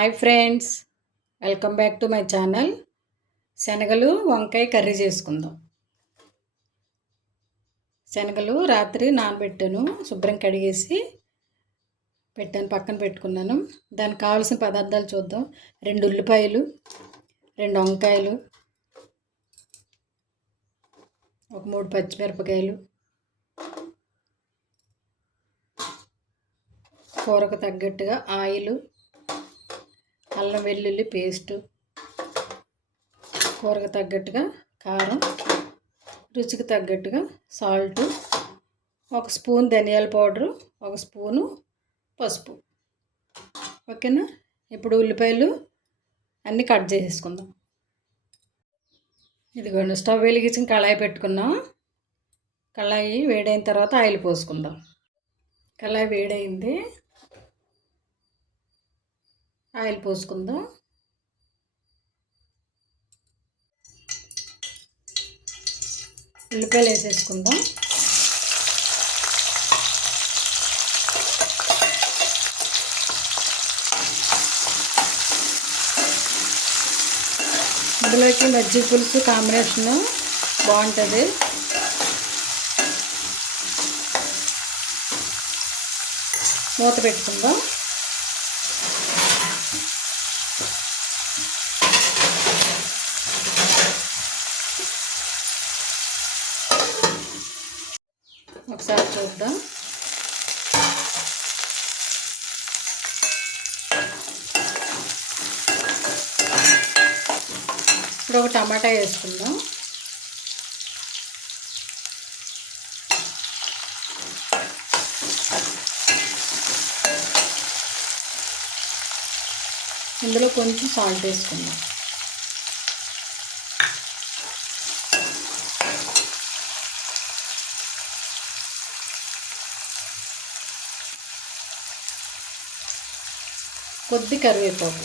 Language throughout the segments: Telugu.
Hi friends, welcome back to my channel. శనగలు వంకాయ కర్రీ చేసుకుందాం. శనగలు రాత్రి నానబెట్టాను, శుభ్రం కడిగేసి పెట్టాను, పక్కన పెట్టుకున్నాను. దానికి కావాల్సిన పదార్థాలు చూద్దాం. 2 ఉల్లిపాయలు, 2 వంకాయలు, ఒక 3 పచ్చిమిరపకాయలు, కూరకు తగ్గట్టుగా ఆయిల్, అల్లం వెల్లుల్లి పేస్టు, కూరకు తగ్గట్టుగా కారం, రుచికి తగ్గట్టుగా సాల్టు, 1 స్పూన్ ధనియాల పౌడరు, 1 స్పూను పసుపు. ఓకేనా? ఇప్పుడు ఉల్లిపాయలు అన్నీ కట్ చేసేసుకుందాం. ఇదిగోండి, స్టవ్ వెలిగించి కళాయి పెట్టుకున్నాం. కళాయి వేడైన తర్వాత ఆయిల్ పోసుకుందాం. కళాయి వేడైంది, ఆయిల్ పోసుకుందాం. ఉల్లిపాయలు వేసేసుకుందాం. ఇందులోకి మజ్జిగ పులుసు కాంబినేషను బాగుంటుంది. మూత పెట్టుకుందాం. ఒకసారి చూద్దాం. ఇప్పుడు ఒక టమాటా వేసుకుందాం. ఇందులో కొంచెం సాల్ట్ వేసుకుందాం. కొద్ది కరివేపాకు,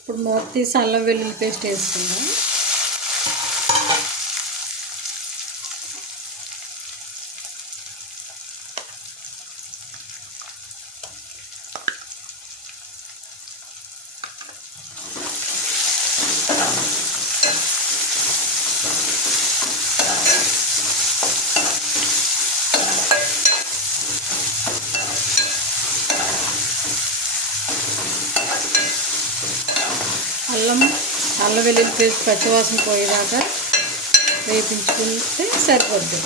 ఇప్పుడు మూత తీసి అల్లం వెల్లుల్లి పేస్ట్ వేసుకుందాం. అల్లం వెల్లుల్లి పేస్ట్ పచ్చివాసన పోయేదాకా వేయించుకుంటే సరిపోద్ది.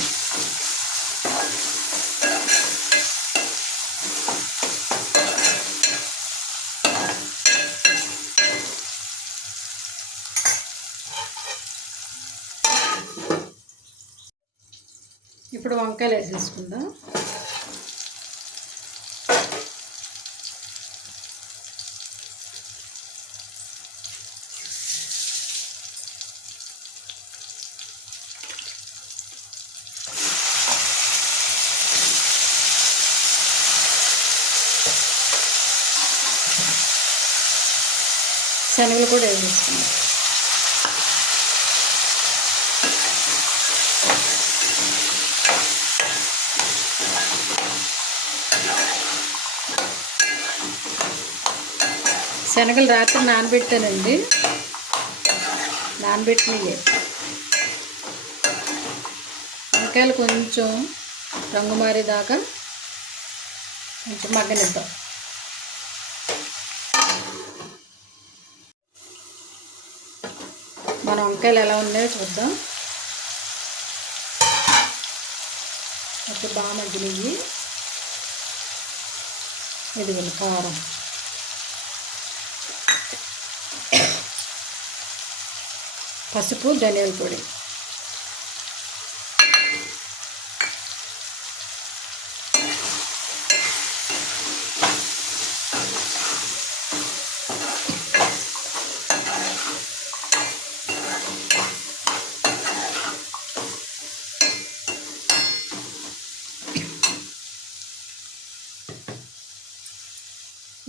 ఇప్పుడు వంకాయలు వేసేసుకుందాం. శనగలు కూడా వేసేసుకుందాం. శనగలు రాత్రి నానబెట్టానండి, నానబెట్టినవి. వంకాయలు కొంచెం రంగు మారేదాకా కొంచెం మగ్గనిద్దాం. మన వంకాయలు ఎలా ఉన్నాయో చూద్దాం. అప్పుడు బాగా మగ్గినవి. ఇది కారం, పసుపు, ధనియాల పొడి,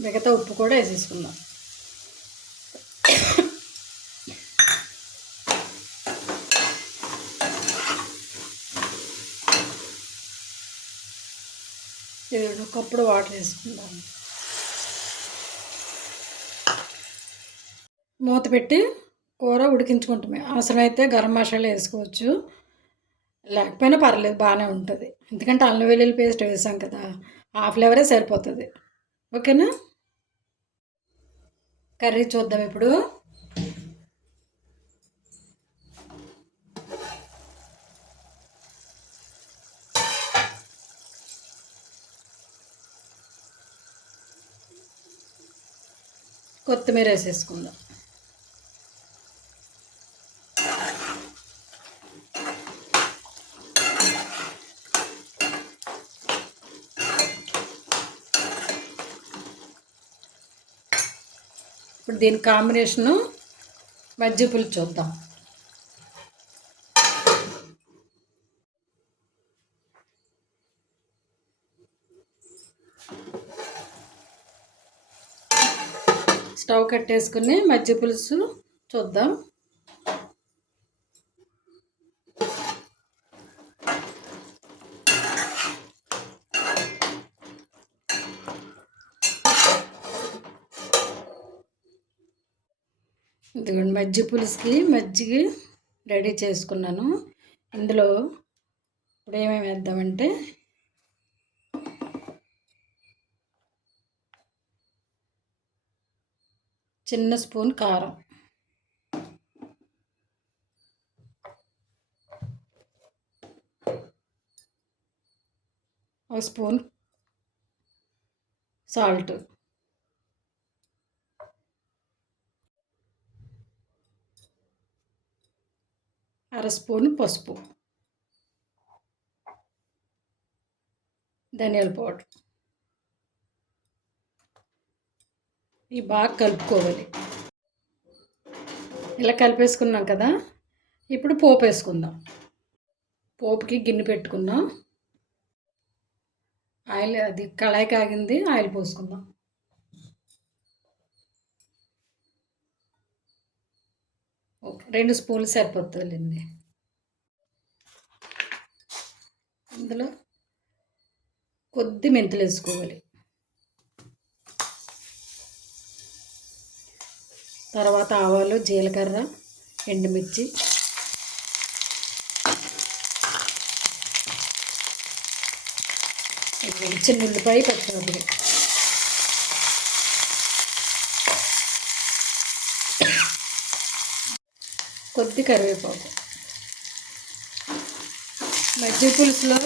మిగతా ఉప్పు కూడా వేసేసుకుందాం. ఒక కప్పుడు వాటర్ వేసుకుందాం. మూత పెట్టి కూర ఉడికించుకుంటామే. అవసరమైతే గరం మసాలా వేసుకోవచ్చు, లేకపోయినా పర్లేదు, బాగానే ఉంటుంది. ఎందుకంటే అల్లం వెల్లుల్లి పేస్ట్ వేసాం కదా, ఆ ఫ్లేవరే సరిపోతుంది. ఓకేనా? కర్రీ చూద్దాం ఇప్పుడు. కొత్తిమీర వేసేసుకుందాం. ఇప్పుడు దీని కాంబినేషను మజ్జిగ పులుసు చూద్దాం. స్టవ్ కట్టేసుకుని మజ్జిగ పులుసు చూద్దాం. ఇదిగోండి మజ్జిగ పులుసుకి మజ్జిగ రెడీ చేసుకున్నాను. ఇందులో ఇప్పుడు ఏమేమి వేద్దామంటే చిన్న స్పూన్ కారం, ఒక స్పూన్ సాల్ట్, అర స్పూన్ పసుపు, ధనియాల పౌడర్. ఇవి బాగా కలుపుకోవాలి. ఇలా కలిపేసుకున్నాం కదా, ఇప్పుడు పోపు వేసుకుందాం. పోపుకి గిన్నె పెట్టుకుందాం. ఆయిల్, అది కళాయి కాగింది, ఆయిల్ పోసుకుందాం. ఓకే, 2 స్పూన్లు సరిపోతుందండి. ఇందులో కొద్ది మెంతులు వేసుకోవాలి. తర్వాత ఆవాలు, జీలకర్ర, ఎండుమిర్చి, చిన్న ఉల్లిపాయ, పచ్చిమిరపకాయ, కొద్ది కరివేపాకు. మజ్జిగ పులుసులో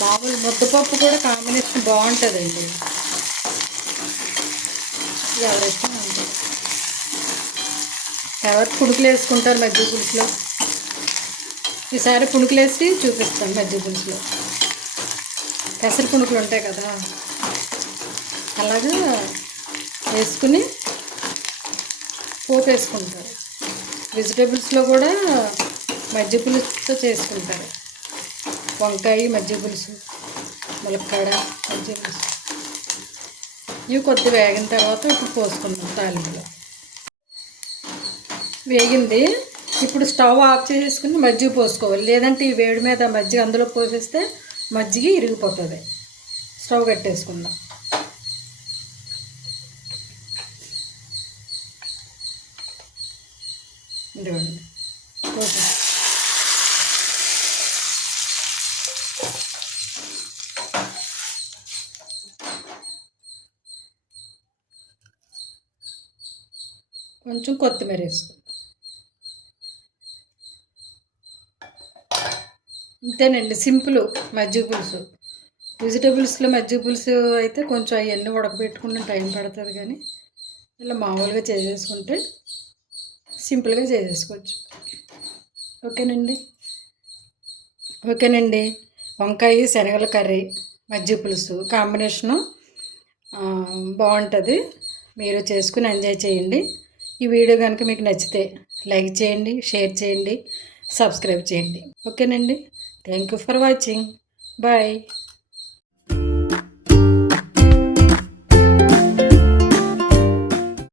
మామూలు ముద్దపప్పు కూడా కాంబినేషన్ బాగుంటుందండి. ఎవరైతే ఎవరు పుణుకులు వేసుకుంటారు మజ్జిగ పులుసులో. ఈసారి పుణుకులు వేసి చూపిస్తాను. మజ్జిగ పులుసులో పెసర పుణుకులు ఉంటాయి కదా, అలాగా వేసుకుని పోపు వేసుకుంటారు. వెజిటేబుల్స్లో కూడా మజ్జిగ పులుసుతో చేసుకుంటారు. వంకాయ మజ్జిగ పులుసు, ములక్కాడ మజ్జిగ పులుసు. ఇవి కొద్దిగా వేగిన తర్వాత ఇప్పుడు పోసుకుందాం తాలింపులో. వేగింది. ఇప్పుడు స్టవ్ ఆఫ్ చేసుకుని మజ్జిగ పోసుకోవాలి, లేదంటే ఈ వేడి మీద మజ్జిగ అందులో పోసేస్తే మజ్జిగ ఇరిగిపోతుంది. స్టవ్ కట్టేసుకుందాం. ఇదిగోండి పోసే. కొంచెం కొత్తిమీర వేసుకుందాం. ఇంతేనండి, సింపుల్ మజ్జిగ పులుసు. వెజిటేబుల్స్లో మజ్జిగ పులుసు అయితే కొంచెం అవన్నీ ఉడకబెట్టుకున్న టైం పడుతుంది, కానీ ఇలా మామూలుగా చేసేసుకుంటే సింపుల్గా చేసేసుకోవచ్చు. ఓకేనండి. వంకాయ శనగల కర్రీ మజ్జిగ పులుసు కాంబినేషను బాగుంటుంది. మీరు చేసుకుని ఎంజాయ్ చేయండి. ఈ వీడియో కనుక మీకు నచ్చితే లైక్ చేయండి, షేర్ చేయండి, సబ్స్క్రైబ్ చేయండి. ఓకేనండి. Thank you for watching. Bye.